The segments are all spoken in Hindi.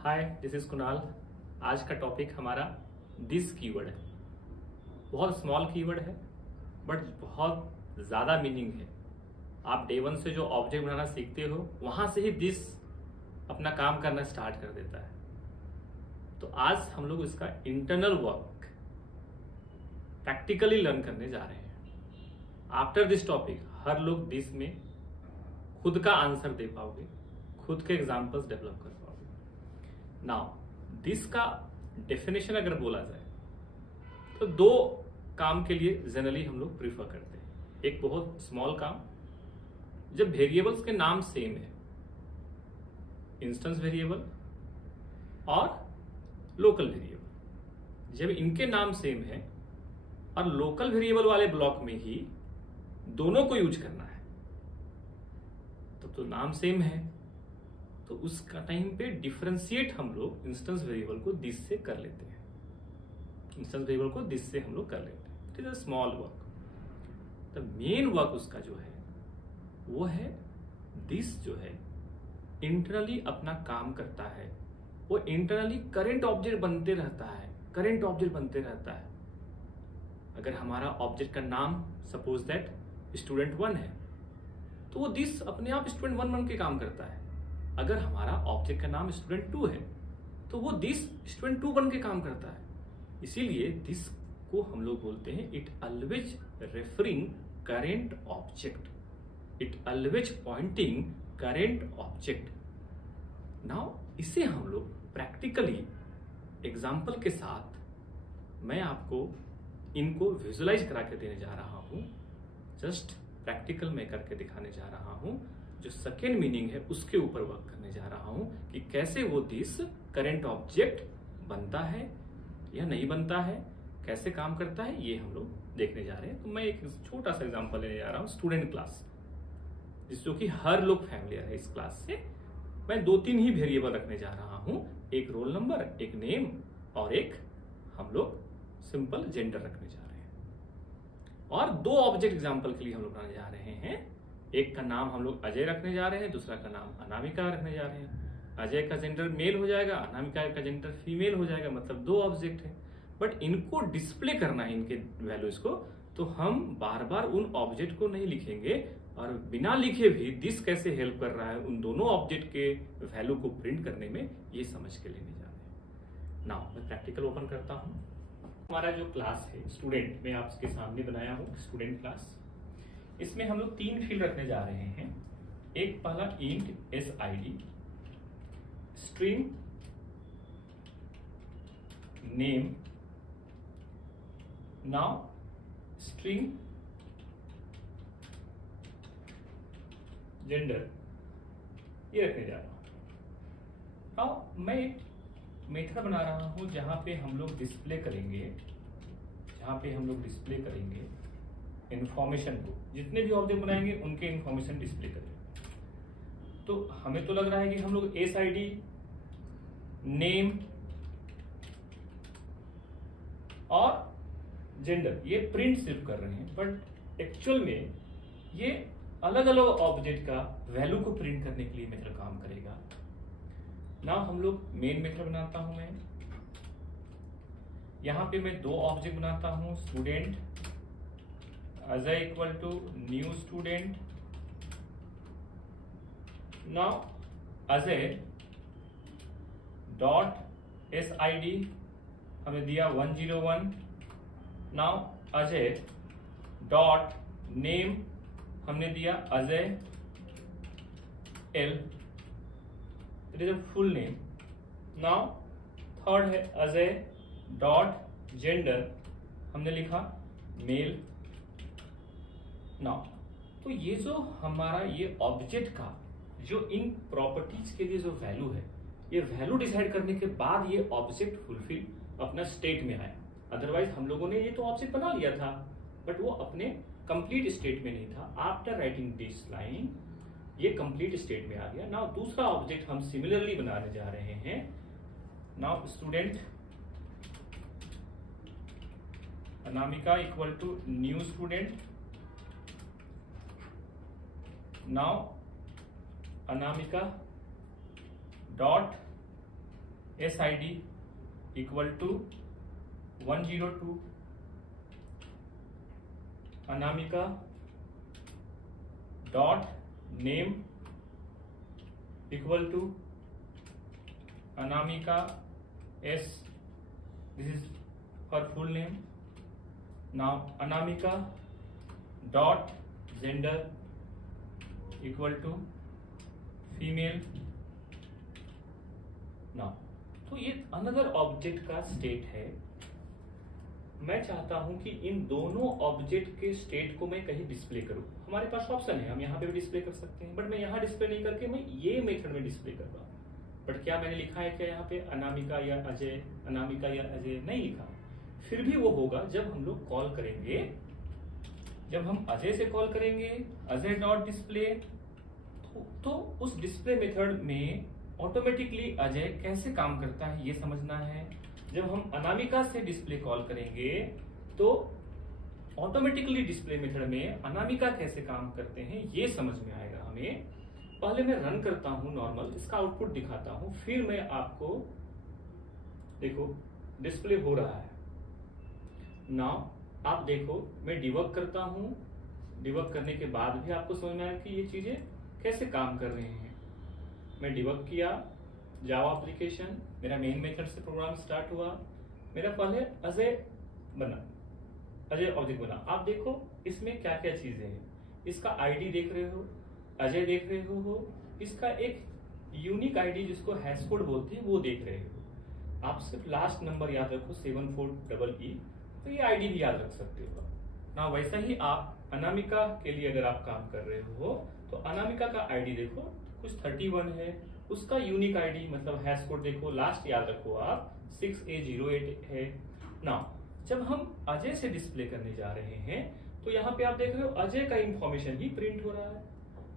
Hi, this is Kunal. आज का टॉपिक हमारा दिस कीवर्ड है। बहुत स्मॉल कीवर्ड है बट बहुत ज़्यादा मीनिंग है। आप डे वन से जो ऑब्जेक्ट बनाना सीखते हो वहाँ से ही दिस अपना काम करना स्टार्ट कर देता है। तो आज हम लोग इसका इंटरनल वर्क प्रैक्टिकली लर्न करने जा रहे हैं। आफ्टर दिस टॉपिक हर लोग दिस में खुद का आंसर दे पाओगे, खुद के एग्जाम्पल्स डेवलप कर पाओगे। नाउ दिस का डेफिनेशन अगर बोला जाए तो दो काम के लिए जनरली हम लोग प्रीफर करते हैं। एक बहुत स्मॉल काम, जब वेरिएबल्स के नाम सेम है, इंस्टेंस वेरिएबल और लोकल वेरिएबल, जब इनके नाम सेम है और लोकल वेरिएबल वाले ब्लॉक में ही दोनों को यूज करना है तो नाम सेम है, तो उसका टाइम पे डिफरेंशिएट हम लोग इंस्टेंस वेरिएबल को दिस से कर लेते हैं। इंस्टेंस वेरिएबल को दिस से हम लोग कर लेते हैं। It is a small work. The main work उसका जो है वो है दिस जो है इंटरनली अपना काम करता है। वो इंटरनली करेंट ऑब्जेक्ट बनते रहता है, करेंट ऑब्जेक्ट बनते रहता है। अगर हमारा ऑब्जेक्ट का नाम सपोज दैट स्टूडेंट 1 है तो वो दिस अपने आप स्टूडेंट 1 बन के काम करता है। अगर हमारा ऑब्जेक्ट का नाम स्टूडेंट 2 है तो वो दिस स्टूडेंट 2 बन के काम करता है। इसीलिए दिस को हम लोग बोलते हैं it always referring current object, it always pointing current object. Now इसे हम लोग प्रैक्टिकली एग्जाम्पल के साथ मैं आपको इनको विजुअलाइज करा के देने जा रहा हूं। जस्ट प्रैक्टिकल में करके दिखाने जा रहा हूं। जो सेकेंड मीनिंग है उसके ऊपर वर्क करने जा रहा हूं कि कैसे वो दिस करेंट ऑब्जेक्ट बनता है या नहीं बनता है, कैसे काम करता है, ये हम लोग देखने जा रहे हैं। तो मैं एक छोटा सा एग्जांपल लेने जा रहा हूं, स्टूडेंट क्लास, जिसको कि हर लोग फैमिलियर है। इस क्लास से मैं 2-3 ही वेरिएबल रखने जा रहा हूं, एक रोल नंबर, एक नेम और एक हम लोग सिंपल जेंडर रखने जा रहे हैं। और 2 ऑब्जेक्ट एग्जांपल के लिए हम लोग बनाने जा रहे हैं। एक का नाम हम लोग अजय रखने जा रहे हैं, दूसरा का नाम अनामिका रखने जा रहे हैं। अजय का जेंडर मेल हो जाएगा, अनामिका का जेंडर फीमेल हो जाएगा, मतलब 2 ऑब्जेक्ट है। बट इनको डिस्प्ले करना है, इनके वैल्यूज को, तो हम बार बार उन ऑब्जेक्ट को नहीं लिखेंगे और बिना लिखे भी दिस कैसे हेल्प कर रहा है उन दोनों ऑब्जेक्ट के वैल्यू को प्रिंट करने में, ये समझ के लेने जा रहे हैं। नाउ मैं प्रैक्टिकल ओपन करता हूं। हमारा जो क्लास है स्टूडेंट, मैं आपके सामने बनाया हूं स्टूडेंट क्लास। इसमें हम लोग 3 फील्ड रखने जा रहे हैं। एक पहला int SID, string name, now string gender, ये रखने जा रहा हूं। अब मैं एक मेथड बना रहा हूं जहां पे हम लोग डिस्प्ले करेंगे, इंफॉर्मेशन को, जितने भी ऑब्जेक्ट बनाएंगे उनके इंफॉर्मेशन डिस्प्ले करेंगे। तो हमें तो लग रहा है कि हम लोग SID, नेम और जेंडर ये प्रिंट सिर्फ कर रहे हैं, बट एक्चुअल में ये अलग अलग ऑब्जेक्ट का वैल्यू को प्रिंट करने के लिए मेथड काम करेगा। ना हम लोग मेन मेथड बनाता हूं मैं, यहां पे मैं 2 ऑब्जेक्ट बनाता हूं, student Ajay equal to new student. Now Ajay dot SID हमें दिया 101। नाउ अजय डॉट नेम हमने दिया Ajay L, it is a full name. Now third है अजय डॉट जेंडर, हमने लिखा मेल। नाउ तो ये जो हमारा ये ऑब्जेक्ट का जो इन प्रॉपर्टीज के लिए जो वैल्यू है, ये वैल्यू डिसाइड करने के बाद ये ऑब्जेक्ट फुलफिल अपना स्टेट में आया। अदरवाइज हम लोगों ने ये तो ऑब्जेक्ट बना लिया था बट वो अपने कंप्लीट स्टेट में नहीं था। आफ्टर राइटिंग दिस लाइन ये कंप्लीट स्टेट में आ गया। नाउ दूसरा ऑब्जेक्ट हम सिमिलरली बनाने जा रहे हैं। Now student Anamika equal to new student. Now Anamika dot SID equal to 102, Anamika dot name equal to Anamika S, this is her full name. Now Anamika dot gender equal to female. Now तो ये अनदर ऑब्जेक्ट का स्टेट है। मैं चाहता हूं कि इन दोनों ऑब्जेक्ट के स्टेट को मैं कहीं डिस्प्ले करूं। हमारे पास ऑप्शन है, हम यहाँ पे भी डिस्प्ले कर सकते हैं, बट मैं यहाँ डिस्प्ले नहीं करके मैं ये मेथड में डिस्प्ले कर रहा हूँ। बट क्या मैंने लिखा है क्या यहाँ पे अनामिका या अजय, अनामिका या अजय? नहीं लिखा। फिर भी वो होगा जब हम लोग कॉल करेंगे, जब हम अजय से कॉल करेंगे अजय डॉट डिस्प्ले, तो उस डिस्प्ले मेथड में ऑटोमेटिकली अजय कैसे काम करता है ये समझना है। जब हम अनामिका से डिस्प्ले कॉल करेंगे तो ऑटोमेटिकली डिस्प्ले मेथड में अनामिका कैसे काम करते हैं ये समझ में आएगा हमें। पहले मैं रन करता हूं नॉर्मल, इसका आउटपुट दिखाता हूं, फिर मैं आपको देखो डिस्प्ले हो रहा है। नाउ आप देखो मैं डिबग करता हूं, डिबग करने के बाद भी आपको समझ में आया कि ये चीजें कैसे काम कर रहे हैं। मैं डिबग किया जावा एप्लीकेशन, मेरा मेन मेथड से प्रोग्राम स्टार्ट हुआ, मेरा पहले अजय बना, अजय ऑब्जेक्ट बना। आप देखो इसमें क्या क्या चीजें हैं, इसका आईडी देख रहे हो, अजय देख रहे हो, इसका एक यूनिक आईडी जिसको हैश कोड बोलते हैं वो देख रहे हो। आप सिर्फ लास्ट नंबर याद रखो 74EE, तो ये आईडी भी याद रख सकते हो ना। वैसा ही आप अनामिका के लिए अगर आप काम कर रहे हो तो अनामिका का आईडी देखो कुछ 31 है, उसका यूनिक आईडी मतलब हैश कोड देखो, लास्ट याद रखो आप 6A08 है ना। जब हम अजय से डिस्प्ले करने जा रहे हैं तो यहाँ पे आप देख रहे हो अजय का इंफॉर्मेशन ही प्रिंट हो रहा है,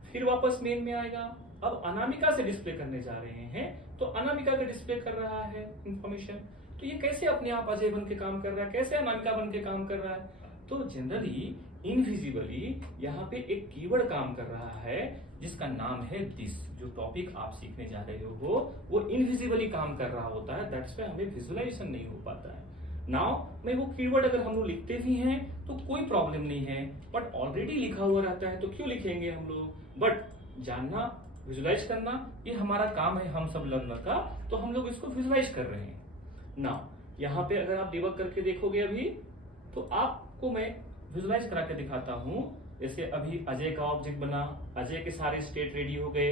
फिर वापस मेन में आएगा। अब अनामिका से डिस्प्ले करने जा रहे हैं तो अनामिका का डिस्प्ले कर रहा है इंफॉर्मेशन। तो ये कैसे अपने आप अजय बन के काम कर रहा है, कैसे अनामिका बन के काम कर रहा है? तो जनरली इनविजिबली यहाँ पे एक कीवर्ड काम कर रहा है जिसका नाम है दिस। जो टॉपिक आप सीखने जा रहे हो वो इनविजिबली काम कर रहा होता है, दैट्स व्हाई हमें विजुअलाइजेशन नहीं हो पाता है। नाउ मैं वो कीवर्ड अगर हम लोग लिखते भी हैं तो कोई प्रॉब्लम नहीं है, बट ऑलरेडी लिखा हुआ रहता है तो क्यों लिखेंगे हम लोग। बट जानना, विजुअलाइज करना ये हमारा काम है हम सब लर्नर का, तो हम लोग इसको विजुअलाइज कर रहे हैं ना। यहाँ पे अगर आप डिबग करके देखोगे अभी तो आपको मैं विजुअलाइज करा के दिखाता हूं। जैसे अभी अजय का ऑब्जेक्ट बना, अजय के सारे स्टेट रेडी हो गए।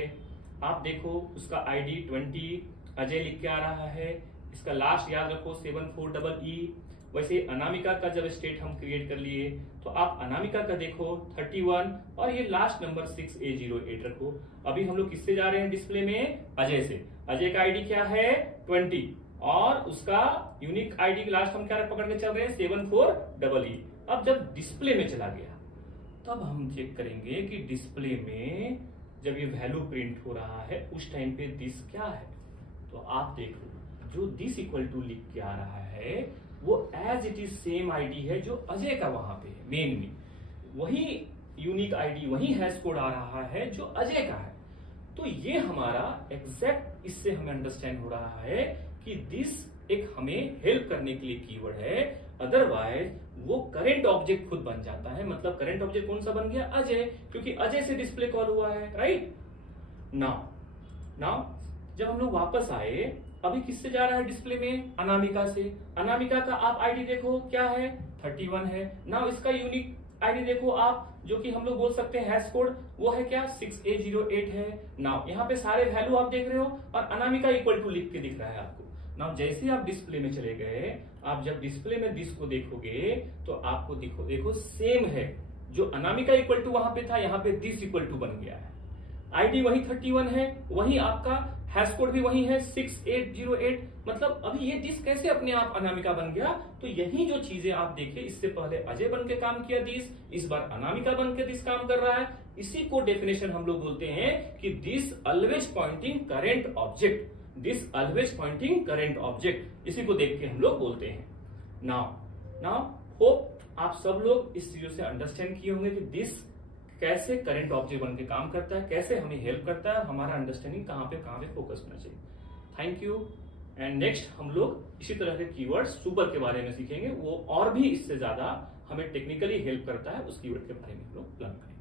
आप देखो उसका आईडी 20 अजय लिख के आ रहा है, इसका लास्ट याद रखो 74EE। वैसे अनामिका का जब स्टेट हम क्रिएट कर लिए तो आप अनामिका का देखो 31 और ये लास्ट नंबर 6A08 रखो। अभी हम लोग किससे जा रहे हैं डिस्प्ले में? अजय से। अजय का आईडी क्या है? 20 और उसका यूनिक आईडी लास्ट हम क्या पकड़ के चल रहे हैं? 74EE। अब जब डिस्प्ले में चला गया तब हम चेक करेंगे कि डिस्प्ले में जब ये वैल्यू प्रिंट हो रहा है उस टाइम पे दिस क्या है। तो आप देखो जो दिस इक्वल टू लिख के आ रहा है वो as it is same ID है जो अजय का वहां पे है मेन में, वही यूनिक आईडी वही हैश कोड आ रहा है जो अजय का है। तो ये हमारा एग्जैक्ट इससे हमें अंडरस्टैंड हो रहा है कि दिस एक हमें हेल्प करने के लिए कीवर्ड है, अदरवाइज वो करेंट ऑब्जेक्ट खुद बन जाता है। मतलब करेंट ऑब्जेक्ट कौन सा बन गया? अजय, क्योंकि अजय से डिस्प्ले कॉल हुआ है, राइट। नाउ जब हम लोग वापस आए अभी किससे जा रहा है डिस्प्ले में? अनामिका से। अनामिका का आप आईडी देखो क्या है? 31 है। नाउ इसका यूनिक आईडी देखो आप, जो कि हम लोग बोल सकते हैं हैश कोड, वो है क्या? 6A08 है। नाउ यहाँ पे सारे वैल्यू आप देख रहे हो और अनामिका इक्वल टू लिख के दिख रहा है आपको। नाउ जैसे आप डिस्प्ले में चले गए, आप जब डिस्प्ले में दिस को देखोगे तो आपको देखो सेम है, जो अनामिका इक्वल टू वहां पे था यहाँ पे दिस इक्वल टू बन गया है। आईडी वही 31 है, वही आपका हैश कोड भी वही है 6808। मतलब अभी ये दिस कैसे अपने आप अनामिका बन गया? तो यही जो चीजें आप देखे, इससे पहले अजय बन के काम किया दिस, इस बार अनामिका बन के दिस काम कर रहा है। इसी को डेफिनेशन हम लोग बोलते हैं कि this always pointing current object, this always pointing current object, इसी को देख के हम लोग बोलते हैं। नाउ होप आप सब लोग इस चीजों से अंडरस्टैंड किए होंगे कि दिस कैसे करंट ऑब्जेक्ट बन के काम करता है, कैसे हमें हेल्प करता है, हमारा अंडरस्टैंडिंग कहाँ पे फोकस होना चाहिए। Thank you. एंड नेक्स्ट हम लोग इसी तरह के कीवर्ड सुपर के बारे में सीखेंगे, वो और भी इससे ज्यादा हमें टेक्निकली हेल्प करता है, उस कीवर्ड के बारे में हम लोग लर्न करेंगे।